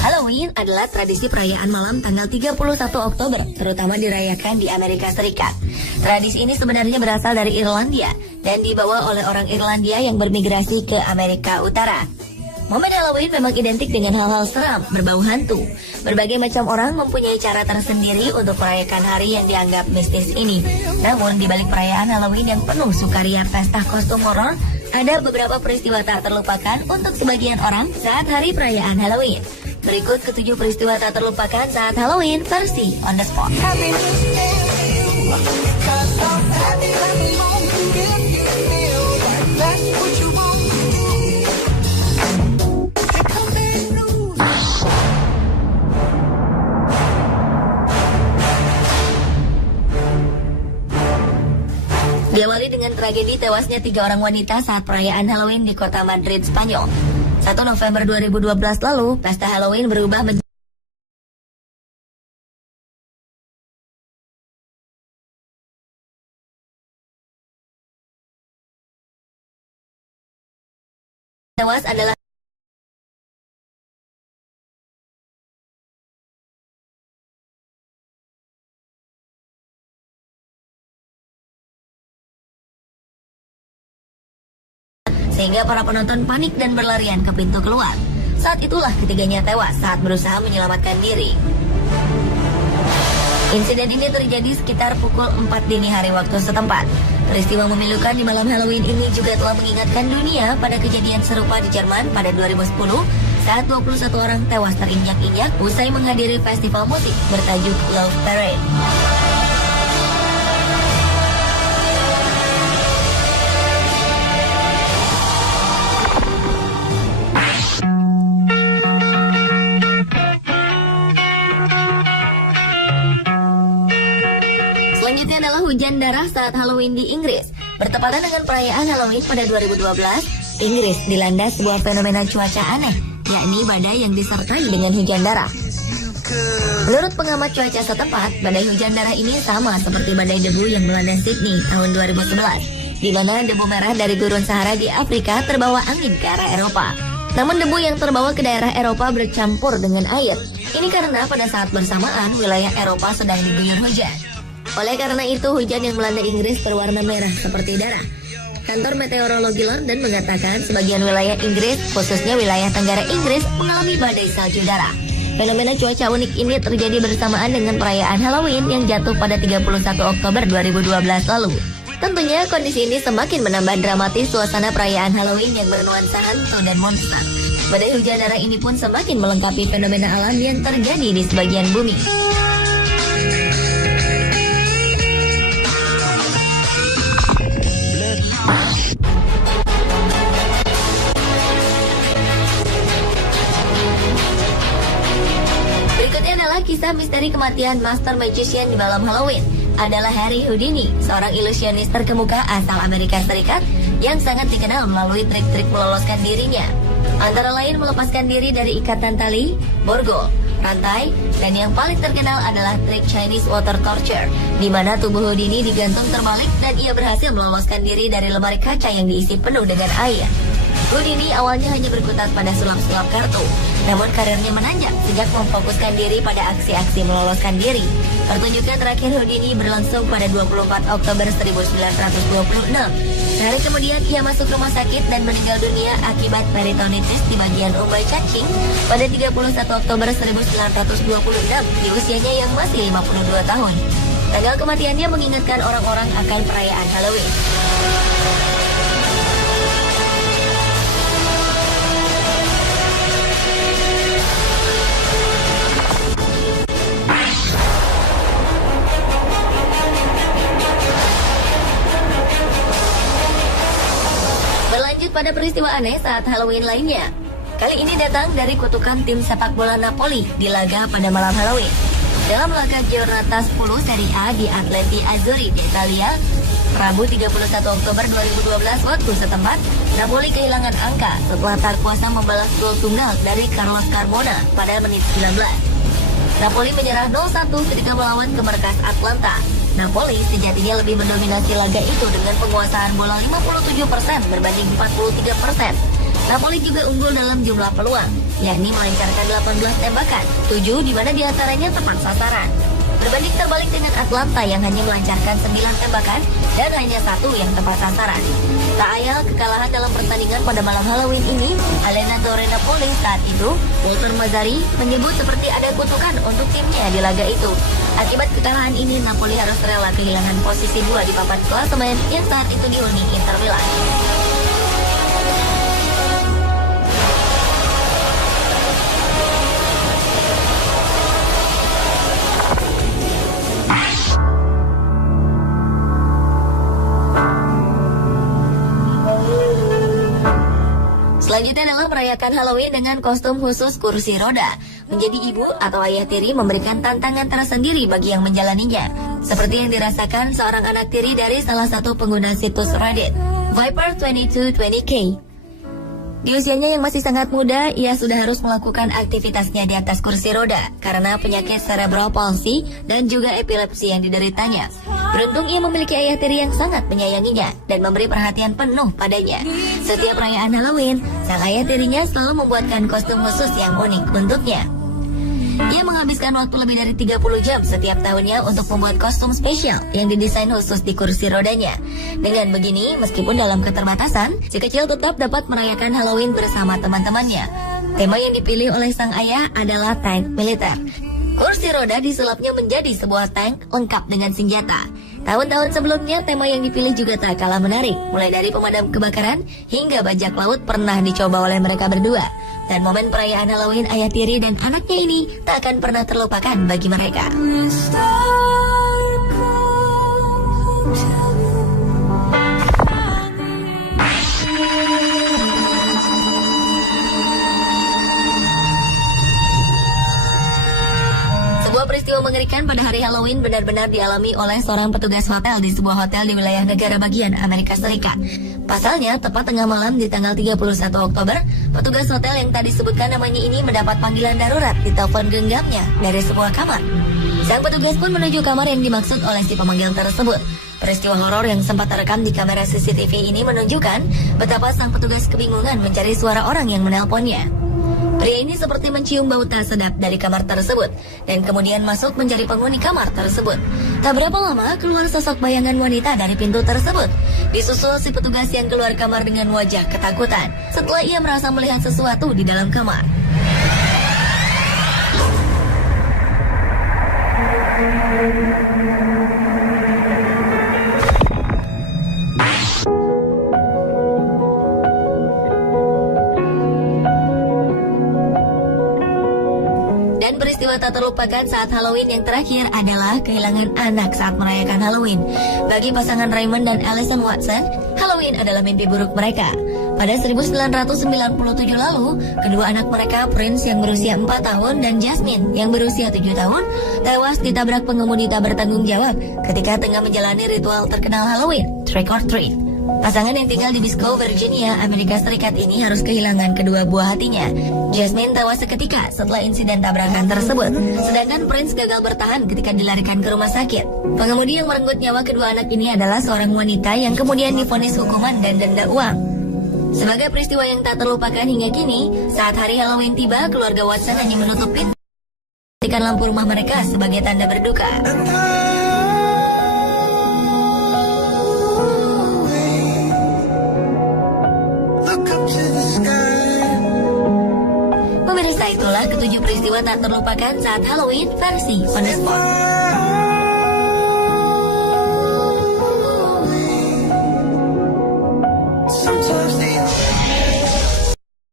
Halloween adalah tradisi perayaan malam tanggal 31 Oktober, terutama dirayakan di Amerika Serikat. Tradisi ini sebenarnya berasal dari Irlandia dan dibawa oleh orang Irlandia yang bermigrasi ke Amerika Utara. Momen Halloween memang identik dengan hal-hal seram, berbau hantu. Berbagai macam orang mempunyai cara tersendiri untuk merayakan hari yang dianggap mistis ini. Namun, di balik perayaan Halloween yang penuh sukaria pesta kostum horor, ada beberapa peristiwa tak terlupakan untuk sebagian orang saat hari perayaan Halloween. Berikut ketujuh peristiwa tak terlupakan saat Halloween versi On The Spot. Diawali dengan tragedi tewasnya 3 orang wanita saat perayaan Halloween di kota Madrid, Spanyol. 1 November 2012 lalu, pesta Halloween berubah menjadi tewas adalah sehingga para penonton panik dan berlarian ke pintu keluar. Saat itulah ketiganya tewas saat berusaha menyelamatkan diri. Insiden ini terjadi sekitar pukul 4 dini hari waktu setempat. Peristiwa memilukan di malam Halloween ini juga telah mengingatkan dunia pada kejadian serupa di Jerman pada 2010 saat 21 orang tewas terinjak-injak usai menghadiri festival musik bertajuk Love Parade. Selanjutnya adalah hujan darah saat Halloween di Inggris. Bertepatan dengan perayaan Halloween pada 2012, Inggris dilanda sebuah fenomena cuaca aneh, yakni badai yang disertai dengan hujan darah. Menurut pengamat cuaca setempat, badai hujan darah ini sama seperti badai debu yang melanda Sydney tahun 2011, di mana debu merah dari gurun Sahara di Afrika terbawa angin ke arah Eropa. Namun debu yang terbawa ke daerah Eropa bercampur dengan air. Ini karena pada saat bersamaan wilayah Eropa sedang diguyur hujan. Oleh karena itu, hujan yang melanda Inggris berwarna merah seperti darah. Kantor Meteorologi London mengatakan sebagian wilayah Inggris, khususnya wilayah Tenggara Inggris, mengalami badai salju darah. Fenomena cuaca unik ini terjadi bersamaan dengan perayaan Halloween yang jatuh pada 31 Oktober 2012 lalu. Tentunya kondisi ini semakin menambah dramatis suasana perayaan Halloween yang bernuansa hantu dan monster. Badai hujan darah ini pun semakin melengkapi fenomena alam yang terjadi di sebagian bumi. Berikutnya adalah kisah misteri kematian Master Magician di malam Halloween. Adalah Harry Houdini, seorang ilusionis terkemuka asal Amerika Serikat yang sangat dikenal melalui trik-trik meloloskan dirinya. Antara lain melepaskan diri dari ikatan tali, borgol, rantai, dan yang paling terkenal adalah trik Chinese water torture, di mana tubuh Houdini digantung terbalik dan ia berhasil meloloskan diri dari lemari kaca yang diisi penuh dengan air. Houdini awalnya hanya berkutat pada sulap-sulap kartu, namun karirnya menanjak sejak memfokuskan diri pada aksi-aksi meloloskan diri. Pertunjukan terakhir Houdini berlangsung pada 24 Oktober 1926. Sehari kemudian ia masuk rumah sakit dan meninggal dunia akibat peritonitis di bagian umbai cacing pada 31 Oktober 1926 di usianya yang masih 52 tahun. Tanggal kematiannya mengingatkan orang-orang akan perayaan Halloween. Berlanjut pada peristiwa aneh saat Halloween lainnya. Kali ini datang dari kutukan tim sepak bola Napoli di laga pada malam Halloween. Dalam laga Giornata 10 Serie A di Atleti Azzurri di Italia, Rabu 31 Oktober 2012 waktu setempat, Napoli kehilangan angka setelah tak kuasa membalas gol tunggal dari Carlos Carmona pada menit 19. Napoli menyerah 0-1 ketika melawan ke markas Atlanta. Napoli sejatinya lebih mendominasi laga itu dengan penguasaan bola 57% berbanding 43%. Napoli juga unggul dalam jumlah peluang, yakni melancarkan 18 tembakan, 7 di mana diantaranya tepat sasaran. Berbanding terbalik dengan Atlanta yang hanya melancarkan 9 tembakan dan hanya 1 yang tepat sasaran. Tak ayal kekalahan dalam pertandingan pada malam Halloween ini, allenatore Napoli saat itu, Walter Mazzarri, menyebut seperti ada kutukan untuk timnya di laga itu. Akibat kekalahan ini, Napoli harus rela kehilangan posisi 2 di papan klasemen yang saat itu dihuni Inter Milan. Selanjutnya adalah merayakan Halloween dengan kostum khusus kursi roda. Menjadi ibu atau ayah tiri memberikan tantangan tersendiri bagi yang menjalaninya. Seperti yang dirasakan seorang anak tiri dari salah satu pengguna situs Reddit, Viper2220K. Di usianya yang masih sangat muda, ia sudah harus melakukan aktivitasnya di atas kursi roda karena penyakit cerebral palsy dan juga epilepsi yang dideritanya. Beruntung ia memiliki ayah tiri yang sangat menyayanginya dan memberi perhatian penuh padanya. Setiap perayaan Halloween, sang ayah tirinya selalu membuatkan kostum khusus yang unik untuknya. Ia menghabiskan waktu lebih dari 30 jam setiap tahunnya untuk membuat kostum spesial yang didesain khusus di kursi rodanya. Dengan begini, meskipun dalam keterbatasan, si kecil tetap dapat merayakan Halloween bersama teman-temannya. Tema yang dipilih oleh sang ayah adalah tank militer. Kursi roda disulapnya menjadi sebuah tank lengkap dengan senjata. Tahun-tahun sebelumnya, tema yang dipilih juga tak kalah menarik. Mulai dari pemadam kebakaran hingga bajak laut pernah dicoba oleh mereka berdua. Dan momen perayaan Halloween ayah tiri dan anaknya ini tak akan pernah terlupakan bagi mereka. Sebuah peristiwa mengerikan pada hari Halloween benar-benar dialami oleh seorang petugas hotel di sebuah hotel di wilayah negara bagian Amerika Serikat. Pasalnya, tepat tengah malam di tanggal 31 Oktober, petugas hotel yang tadi disebutkan namanya ini mendapat panggilan darurat di telepon genggamnya dari sebuah kamar. Sang petugas pun menuju kamar yang dimaksud oleh si pemanggil tersebut. Peristiwa horor yang sempat terekam di kamera CCTV ini menunjukkan betapa sang petugas kebingungan mencari suara orang yang menelponnya. Pria ini seperti mencium bau tak sedap dari kamar tersebut dan kemudian masuk mencari penghuni kamar tersebut. Tak berapa lama keluar sosok bayangan wanita dari pintu tersebut. Disusul si petugas yang keluar kamar dengan wajah ketakutan setelah ia merasa melihat sesuatu di dalam kamar. Peristiwa tak terlupakan saat Halloween yang terakhir adalah kehilangan anak saat merayakan Halloween. Bagi pasangan Raymond dan Allison Watson, Halloween adalah mimpi buruk mereka. Pada 1997 lalu, kedua anak mereka, Prince yang berusia 4 tahun dan Jasmine yang berusia 7 tahun, tewas ditabrak pengemudi tak bertanggung jawab ketika tengah menjalani ritual terkenal Halloween, Trick or Treat. Pasangan yang tinggal di Bisco, Virginia, Amerika Serikat ini harus kehilangan kedua buah hatinya. Jasmine tewas seketika setelah insiden tabrakan tersebut, sedangkan Prince gagal bertahan ketika dilarikan ke rumah sakit. Pengemudi yang merenggut nyawa kedua anak ini adalah seorang wanita yang kemudian divonis hukuman dan denda uang. Sebagai peristiwa yang tak terlupakan hingga kini, saat hari Halloween tiba, keluarga Watson hanya menutup pintu, mematikan lampu rumah mereka sebagai tanda berduka. Pemirsa, itulah ketujuh peristiwa tak terlupakan saat Halloween versi On The Spot.